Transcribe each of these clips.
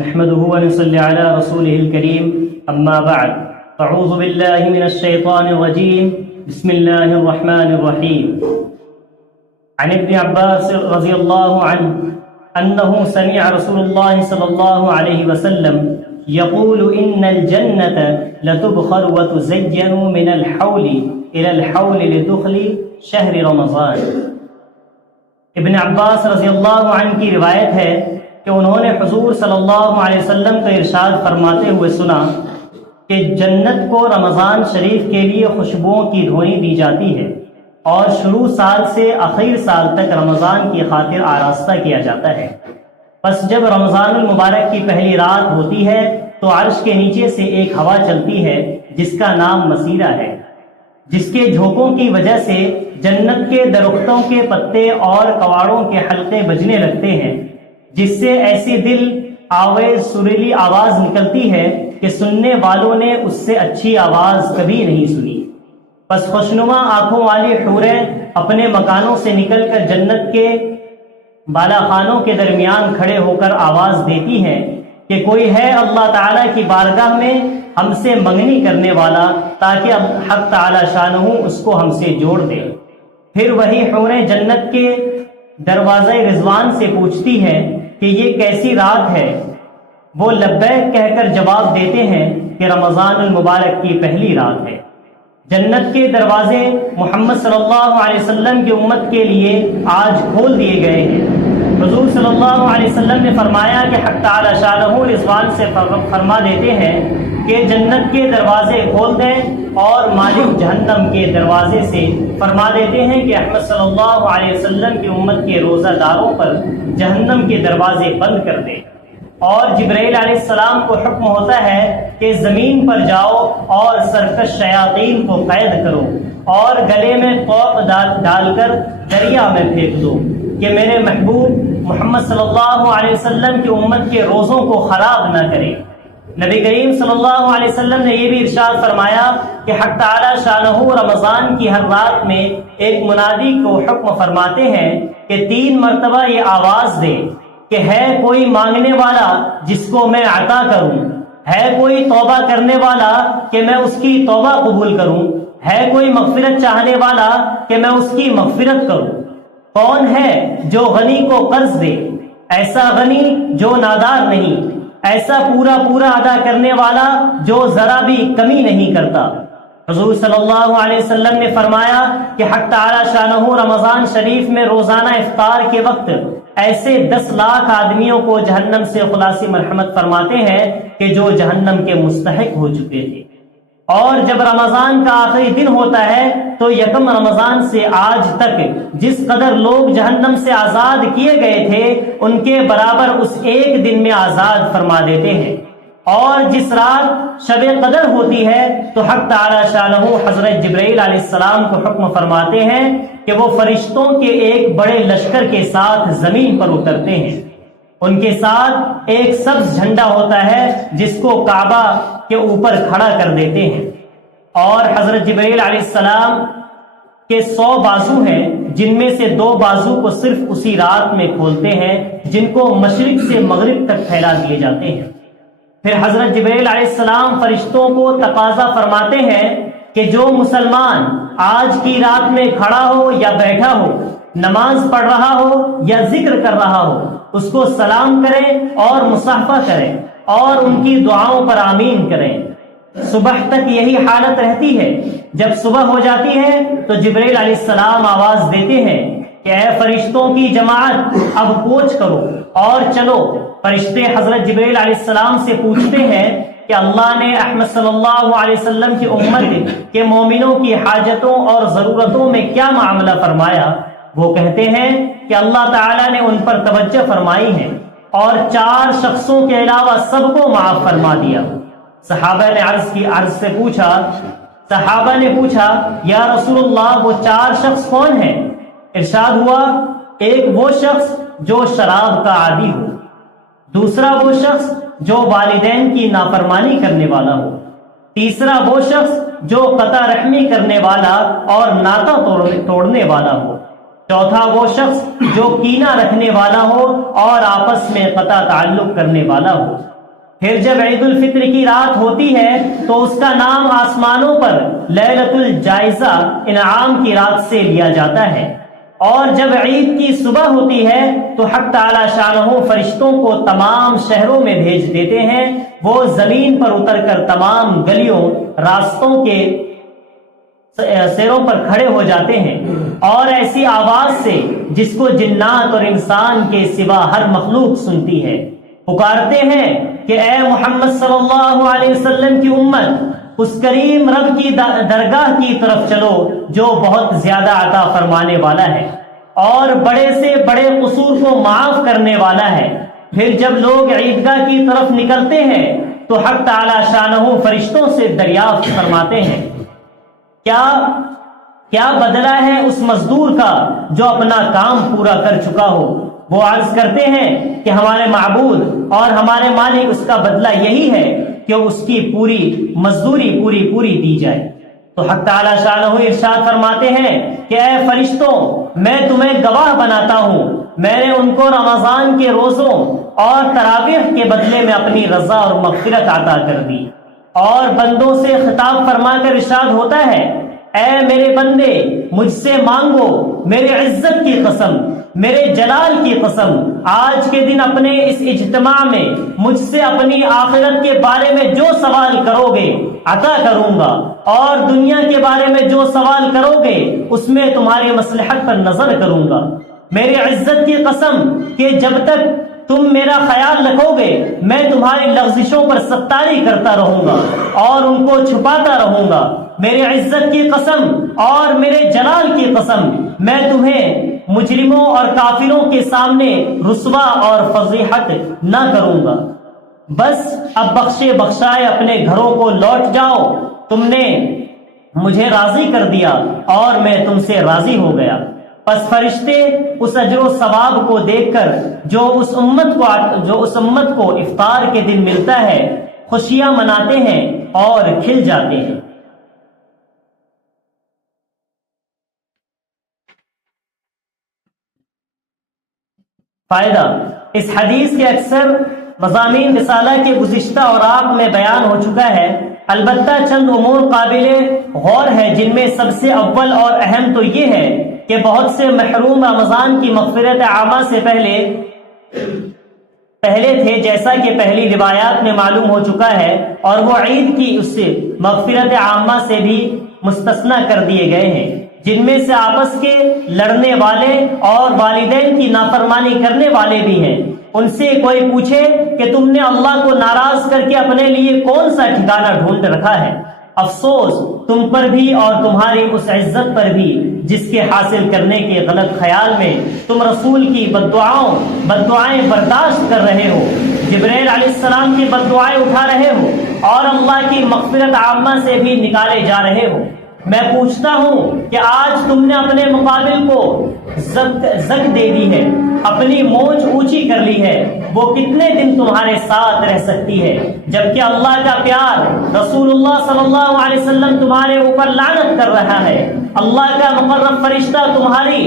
نحمده ونصلي على رسوله الكريم أما بعد أعوذ بالله من الشيطان الرجيم بسم الله الرحمن الرحيم عن ابن عباس رضي الله عنه أنه سمع رسول الله صلى الله عليه وسلم يقول إن الجنة لتبخر وتزين من الحول إلى الحول لدخل شهر رمضان۔ ابن عباس رضی اللہ عنہ کی روایت ہے کہ انہوں نے حضور صلی اللہ علیہ وسلم کا ارشاد فرماتے ہوئے سنا کہ جنت کو رمضان شریف کے لیے خوشبوؤں کی دھوئی دی جاتی ہے اور شروع سال سے آخر سال تک رمضان کی خاطر آراستہ کیا جاتا ہے۔ پس جب رمضان المبارک کی پہلی رات ہوتی ہے تو عرش کے نیچے سے ایک ہوا چلتی ہے جس کا نام مسیرہ ہے، جس کے جھونکوں کی وجہ سے جنت کے درختوں کے پتے اور کواڑوں کے حلقے بجنے لگتے ہیں، جس سے ایسی دل آویز سریلی آواز نکلتی ہے کہ سننے والوں نے اس سے اچھی آواز کبھی نہیں سنی۔ پس خوشنما آنکھوں والی حوریں اپنے مکانوں سے نکل کر جنت کے بالا خانوں کے درمیان کھڑے ہو کر آواز دیتی ہیں کہ کوئی ہے اللہ تعالیٰ کی بارگاہ میں ہم سے منگنی کرنے والا تاکہ حق تعالی شانہ اس کو ہم سے جوڑ دے۔ پھر وہی حوریں جنت کے دروازہ رضوان سے پوچھتی ہیں کہ یہ کیسی رات ہے؟ وہ لبیک کہہ کر جواب دیتے ہیں کہ رمضان المبارک کی پہلی رات ہے۔ جنت کے دروازے محمد صلی اللہ علیہ وسلم کی امت کے لیے آج کھول دیے گئے ہیں۔ حضور صلی اللہ علیہ وسلم نے فرمایا کہ حق تعالی شانہ رضوان سے فرما دیتے ہیں کہ جنت کے دروازے کھول دیں، اور مالک جہنم کے دروازے سے فرما دیتے ہیں کہ احمد صلی اللہ علیہ وسلم کی امت کے روزہ داروں پر جہنم کے دروازے بند کر دیں۔ اور جبرائیل علیہ السلام کو حکم ہوتا ہے کہ زمین پر جاؤ اور سرکش شیاطین کو قید کرو اور گلے میں طوق ڈال کر دریا میں پھینک دو کہ میرے محبوب محمد صلی اللہ علیہ وسلم کی امت کے روزوں کو خراب نہ کرے۔ نبی کریم صلی اللہ علیہ وسلم نے یہ بھی ارشاد فرمایا کہ حق تعالی شانہ رمضان کی ہر رات میں ایک منادی کو حکم فرماتے ہیں کہ 3 مرتبہ یہ آواز دے کہ ہے کوئی مانگنے والا جس کو میں عطا کروں، ہے کوئی توبہ کرنے والا کہ میں اس کی توبہ قبول کروں، ہے کوئی مغفرت چاہنے والا کہ میں اس کی مغفرت کروں۔ کون ہے جو غنی کو قرض دے، ایسا غنی جو نادار نہیں، ایسا پورا ادا کرنے والا جو ذرا بھی کمی نہیں کرتا۔ حضور صلی اللہ علیہ وسلم نے فرمایا کہ حق تعالی شانہ رمضان شریف میں روزانہ افطار کے وقت ایسے 10 لاکھ آدمیوں کو جہنم سے خلاصی مرحمت فرماتے ہیں کہ جو جہنم کے مستحق ہو چکے تھے۔ اور جب رمضان کا آخری دن ہوتا ہے تو 1 رمضان سے آج تک جس قدر لوگ جہنم سے آزاد کیے گئے تھے ان کے برابر اس ایک دن میں آزاد فرما دیتے ہیں۔ اور جس رات شب قدر ہوتی ہے تو حق تعالی شانہ حضرت جبرائیل علیہ السلام کو حکم فرماتے ہیں کہ وہ فرشتوں کے ایک بڑے لشکر کے ساتھ زمین پر اترتے ہیں۔ ان کے ساتھ ایک سبز جھنڈا ہوتا ہے جس کو کعبہ کے اوپر کھڑا کر دیتے ہیں، اور حضرت جبرائیل علیہ السلام کے 100 بازو ہیں جن میں سے 2 بازو کو صرف اسی رات میں کھولتے ہیں، جن کو مشرق سے مغرب تک پھیلا دیے جاتے ہیں۔ پھر حضرت جبرائیل علیہ السلام فرشتوں کو تقاضا فرماتے ہیں کہ جو مسلمان آج کی رات میں کھڑا ہو یا بیٹھا ہو، نماز پڑھ رہا ہو یا ذکر کر رہا ہو، اس کو سلام کریں اور مصافحہ کریں اور ان کی دعاؤں پر آمین کریں۔ صبح تک یہی حالت رہتی ہے۔ جب صبح ہو جاتی ہے تو جبرائیل علیہ السلام آواز دیتے ہیں کہ اے فرشتوں کی جماعت اب کوچ کرو اور چلو۔ فرشتے حضرت جبرائیل علیہ السلام سے پوچھتے ہیں کہ اللہ نے احمد صلی اللہ علیہ وسلم کی امت کے مومنوں کی حاجتوں اور ضرورتوں میں کیا معاملہ فرمایا؟ وہ کہتے ہیں کہ اللہ تعالیٰ نے ان پر توجہ فرمائی ہے اور 4 شخصوں کے علاوہ سب کو معاف فرما دیا۔ صحابہ نے پوچھا یا رسول اللہ وہ 4 شخص کون ہیں؟ ارشاد ہوا ایک وہ شخص جو شراب کا عادی ہو، دوسرا وہ شخص جو والدین کی نافرمانی کرنے والا ہو، تیسرا وہ شخص جو قطع رحمی کرنے والا اور ناطہ توڑنے والا ہو، چوتھا وہ شخص جو کینہ رکھنے والا ہو اور آپس میں قطع تعلق کرنے والا ہو۔ پھر جب عید الفطر کی رات ہوتی ہے تو اس کا نام آسمانوں پر لیلۃ الجائزہ انعام کی رات سے لیا جاتا ہے، اور جب عید کی صبح ہوتی ہے تو حق تعالی شانہ فرشتوں کو تمام شہروں میں بھیج دیتے ہیں، وہ زمین پر اتر کر تمام گلیوں راستوں کے سیروں پر کھڑے ہو جاتے ہیں، اور ایسی آواز سے جس کو جنات اور انسان کے سوا ہر مخلوق سنتی ہے، پکارتے ہیں کہ اے محمد صلی اللہ علیہ وسلم کی امت، اس کریم رب کی درگاہ کی طرف چلو جو بہت زیادہ عطا فرمانے والا ہے اور بڑے سے بڑے قصور کو معاف کرنے والا ہے۔ پھر جب لوگ عیدگاہ کی طرف نکلتے ہیں تو حق تعالی شانہ فرشتوں سے دریافت فرماتے ہیں، کیا بدلہ ہے اس مزدور کا جو اپنا کام پورا کر چکا ہو؟ وہ عرض کرتے ہیں کہ ہمارے معبود اور ہمارے مالک، اس کا بدلہ یہی ہے کہ اس کی پوری مزدوری پوری دی جائے۔ تو حق تعالی شانہ ارشاد فرماتے ہیں کہ اے فرشتوں، میں تمہیں گواہ بناتا ہوں، میں نے ان کو رمضان کے روزوں اور تراویح کے بدلے میں اپنی رضا اور مغفرت عطا کر دی۔ اور بندوں سے خطاب فرما کر ارشاد ہوتا ہے، اے میرے بندے، مجھ سے مانگو، میرے عزت کی قسم، میرے جلال کی قسم، آج کے دن اپنے اس اجتماع میں مجھ سے اپنی آخرت کے بارے میں جو سوال کرو گے عطا کروں گا، اور دنیا کے بارے میں جو سوال کرو گے اس میں تمہاری مصلحت پر نظر کروں گا۔ میری عزت کی قسم کہ جب تک تم میرا خیال رکھو گے میں تمہاری لغزشوں پر ستاری کرتا رہوں گا اور ان کو چھپاتا رہوں گا۔ میری عزت کی قسم اور میرے جلال کی قسم، میں تمہیں مجرموں اور کافروں کے سامنے رسوا اور فضیحت نہ کروں گا۔ بس اب بخشے بخشائے اپنے گھروں کو لوٹ جاؤ، تم نے مجھے راضی کر دیا اور میں تم سے راضی ہو گیا۔ پس فرشتے اس اجر و ثواب کو دیکھ کر جو اس امت کو افطار کے دن ملتا ہے خوشیاں مناتے ہیں اور کھل جاتے ہیں۔ فائدہ: اس حدیث کے اکثر مضامین رسالہ کے گزشتہ اوراق میں بیان ہو چکا ہے، البتہ چند امور قابل غور ہے، جن میں سب سے اول اور اہم تو یہ ہے کہ بہت سے محروم رمضان کی مغفرت عامہ سے پہلے تھے، جیسا کہ پہلی روایات میں معلوم ہو چکا ہے، اور وہ عید کی اس مغفرت عامہ سے بھی مستثنی کر دیے گئے ہیں، جن میں سے آپس کے لڑنے والے اور والدین کی نافرمانی کرنے والے بھی ہیں۔ ان سے کوئی پوچھے کہ تم نے اللہ کو ناراض کر کے اپنے لیے کون سا ٹھکانہ ڈھونڈ رکھا ہے؟ افسوس تم پر بھی اور تمہاری اس عزت پر بھی جس کے حاصل کرنے کے غلط خیال میں تم رسول کی بددعائیں برداشت کر رہے ہو، جبرائیل علیہ السلام کی بددعائیں اٹھا رہے ہو اور اللہ کی مغفرت عامہ سے بھی نکالے جا رہے ہو۔ میں پوچھتا ہوں کہ آج تم نے اپنے مقابل کو زک دے دی ہے، اپنی مونچھ اونچی کر لی ہے، وہ کتنے دن تمہارے ساتھ رہ سکتی ہے؟ جبکہ اللہ کا پیار، رسول اللہ صلی اللہ علیہ وسلم تمہارے اوپر لعنت کر رہا ہے، اللہ کا مقرب فرشتہ تمہاری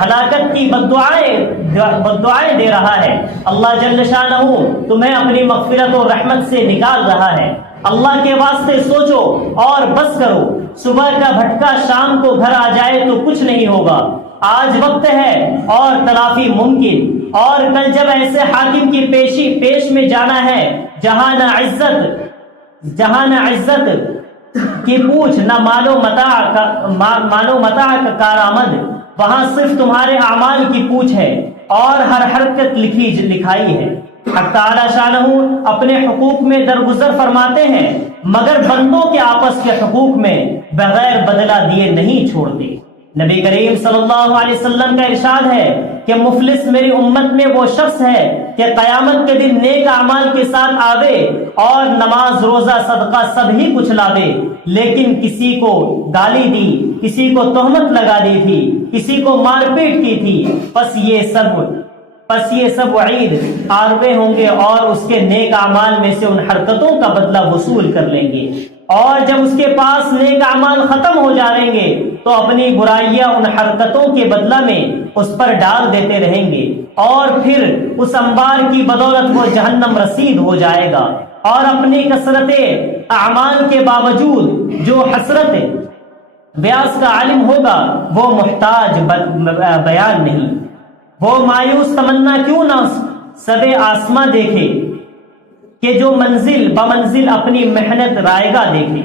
ہلاکت کی بددعائیں دے رہا ہے، اللہ جل شانہ تمہیں اپنی مغفرت و رحمت سے نکال رہا ہے۔ اللہ کے واسطے سوچو اور بس کرو، صبح کا بھٹکا شام کو گھر آ جائے تو کچھ نہیں ہوگا، آج وقت ہے اور تلافی ممکن، اور کل جب ایسے حاکم کی پیش میں جانا ہے جہاں نہ عزت کی پوچھ، نہ مال و متاع کا کارآمد، وہاں صرف تمہارے اعمال کی پوچھ ہے اور ہر حرکت لکھائی ہے۔ حق تعالی شانہ اپنے حقوق میں درگزر فرماتے ہیں، مگر بندوں کے آپس کے حقوق میں بغیر بدلہ دیے نہیں چھوڑتے۔ نبی کریم صلی اللہ علیہ وسلم کا ارشاد ہے کہ مفلس میری امت میں وہ شخص ہے کہ قیامت کے دن نیک اعمال کے ساتھ آوے اور نماز روزہ صدقہ سب ہی کچھ لاوے، لیکن کسی کو گالی دی، کسی کو تہمت لگا دی تھی، کسی کو مار پیٹ کی تھی، بس یہ سب پس یہ سب وعید آروے ہوں گے اور اس کے نیک اعمال میں سے ان حرکتوں کا بدلہ وصول کر لیں گے، اور جب اس کے پاس نیک اعمال ختم ہو جائیں گے تو اپنی برائیاں ان حرکتوں کے بدلہ میں اس پر ڈال دیتے رہیں گے، اور پھر اس انبار کی بدولت وہ جہنم رسید ہو جائے گا، اور اپنی کثرت اعمال کے باوجود جو حسرت بیاس کا عالم ہوگا وہ محتاج بیان نہیں، وہ مایوس تمنا کیوں نہ سب آسماں دیکھے کہ جو منزل بمنزل اپنی محنت رائگاں دیکھے۔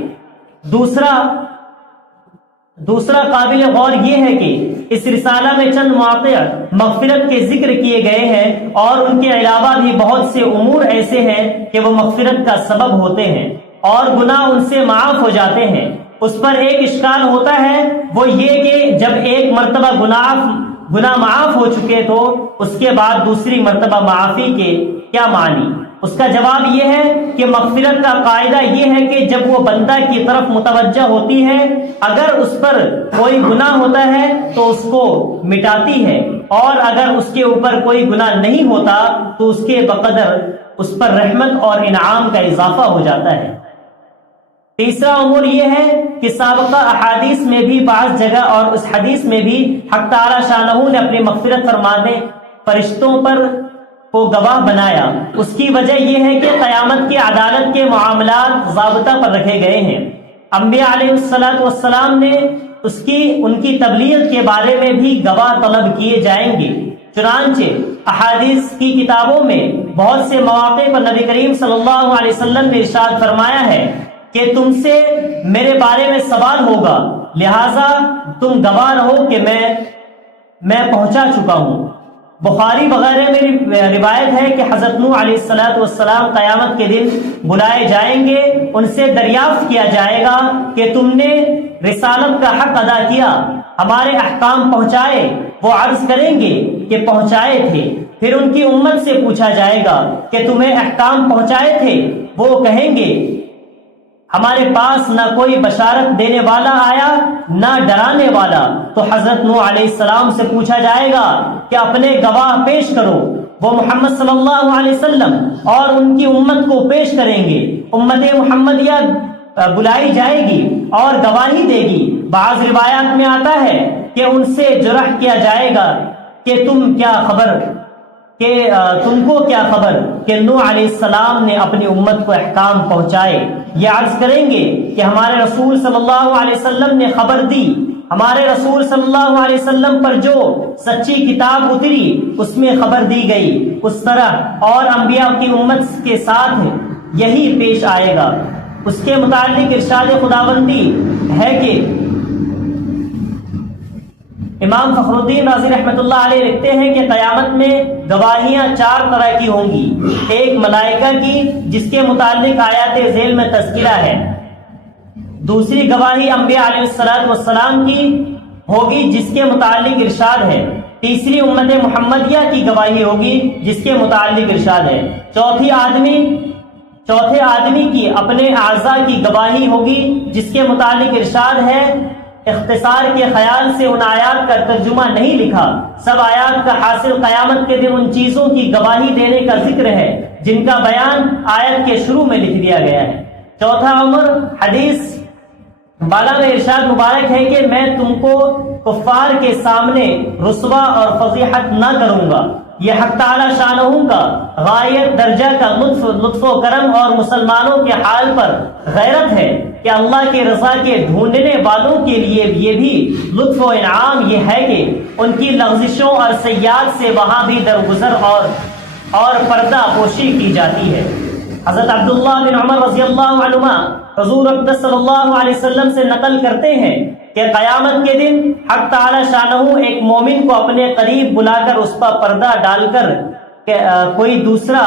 دوسرا قابل غور یہ ہے کہ اس رسالہ میں چند مواقع مغفرت کے ذکر کیے گئے ہیں، اور ان کے علاوہ بھی بہت سے امور ایسے ہیں کہ وہ مغفرت کا سبب ہوتے ہیں اور گناہ ان سے معاف ہو جاتے ہیں۔ اس پر ایک اشکال ہوتا ہے، وہ یہ کہ جب ایک مرتبہ گناہ معاف ہو چکے تو اس کے بعد دوسری مرتبہ معافی کے کیا معنی؟ اس کا جواب یہ ہے کہ مغفرت کا قاعدہ یہ ہے کہ جب وہ بندہ کی طرف متوجہ ہوتی ہے، اگر اس پر کوئی گناہ ہوتا ہے تو اس کو مٹاتی ہے، اور اگر اس کے اوپر کوئی گناہ نہیں ہوتا تو اس کے بقدر اس پر رحمت اور انعام کا اضافہ ہو جاتا ہے۔ تیسرا امور یہ ہے کہ سابقہ احادیث میں بھی بعض جگہ اور اس حدیث میں بھی حق تعالی شانہ نے اپنی مغفرت فرمانے فرشتوں پر کو گواہ بنایا۔ اس کی وجہ یہ ہے کہ قیامت کی عدالت کے معاملات ضابطہ پر رکھے گئے ہیں۔ انبیاء علیہ السلام نے ان کی تبلیغ کے بارے میں بھی گواہ طلب کیے جائیں گے، چنانچہ احادیث کی کتابوں میں بہت سے مواقع پر نبی کریم صلی اللہ علیہ وسلم نے ارشاد فرمایا ہے کہ تم سے میرے بارے میں سوال ہوگا، لہذا تم گواہ رہو کہ میں پہنچا چکا ہوں۔ بخاری وغیرہ میں روایت ہے کہ حضرت نوح علیہ السلام قیامت کے دن بلائے جائیں گے، ان سے دریافت کیا جائے گا کہ تم نے رسالت کا حق ادا کیا، ہمارے احکام پہنچائے؟ وہ عرض کریں گے کہ پہنچائے تھے۔ پھر ان کی امت سے پوچھا جائے گا کہ تمہیں احکام پہنچائے تھے؟ وہ کہیں گے ہمارے پاس نہ کوئی بشارت دینے والا آیا نہ ڈرانے والا۔ تو حضرت نوح علیہ السلام سے پوچھا جائے گا کہ اپنے گواہ پیش کرو۔ وہ محمد صلی اللہ علیہ وسلم اور ان کی امت کو پیش کریں گے۔ امت محمدیہ بلائی جائے گی اور گواہی دے گی۔ بعض روایات میں آتا ہے کہ ان سے جرح کیا جائے گا کہ تم کو کیا خبر کہ نوح علیہ السلام نے اپنی امت کو احکام پہنچائے؟ یہ عرض کریں گے کہ ہمارے رسول صلی اللہ علیہ وسلم نے خبر دی، ہمارے رسول صلی اللہ علیہ وسلم پر جو سچی کتاب اتری اس میں خبر دی گئی، اس طرح اور انبیاء کی امت کے ساتھ یہی پیش آئے گا۔ اس کے متعلق ارشاد خداوندی ہے کہ امام فخر الدین رازی رحمۃ اللہ علیہ لکھتے ہیں کہ قیامت میں گواہیاں 4 طرح کی ہوں گی۔ ایک ملائکہ کی جس کے متعلق آیات ذیل میں تذکرہ ہے، دوسری گواہی انبیاء علیہ السلام کی ہوگی جس کے متعلق ارشاد ہے، تیسری امت محمدیہ کی گواہی ہوگی جس کے متعلق ارشاد ہے، چوتھے آدمی کی اپنے اعضاء کی گواہی ہوگی جس کے متعلق ارشاد ہے۔ اختصار کے خیال سے ان آیات کا ترجمہ نہیں لکھا، سب آیات کا حاصل قیامت کے دن ان چیزوں کی گواہی دینے کا ذکر ہے جن کا بیان آیت کے شروع میں لکھ دیا گیا ہے۔ چوتھا امر حدیث بالا میں ارشاد مبارک ہے کہ میں تم کو کفار کے سامنے رسوا اور فضیحت نہ کروں گا۔ یہ حق تعالی شانہ کا غایت درجہ کا لطف و کرم اور مسلمانوں کے حال پر غیرت ہے کہ اللہ کی رضا کے ڈھونڈنے والوں کے لیے یہ بھی لطف و انعام یہ ہے کہ ان کی لغزشوں اور سیئات سے وہاں بھی درگزر اور پردہ پوشی کی جاتی ہے۔ حضرت عبداللہ بن عمر رضی اللہ عنہما حضور اقدس صلی اللہ علیہ وسلم سے نقل کرتے ہیں کہ قیامت کے دن حق تعالی شانہ ایک مومن کو اپنے قریب بلا کر اس پر پردہ ڈال کر کوئی دوسرا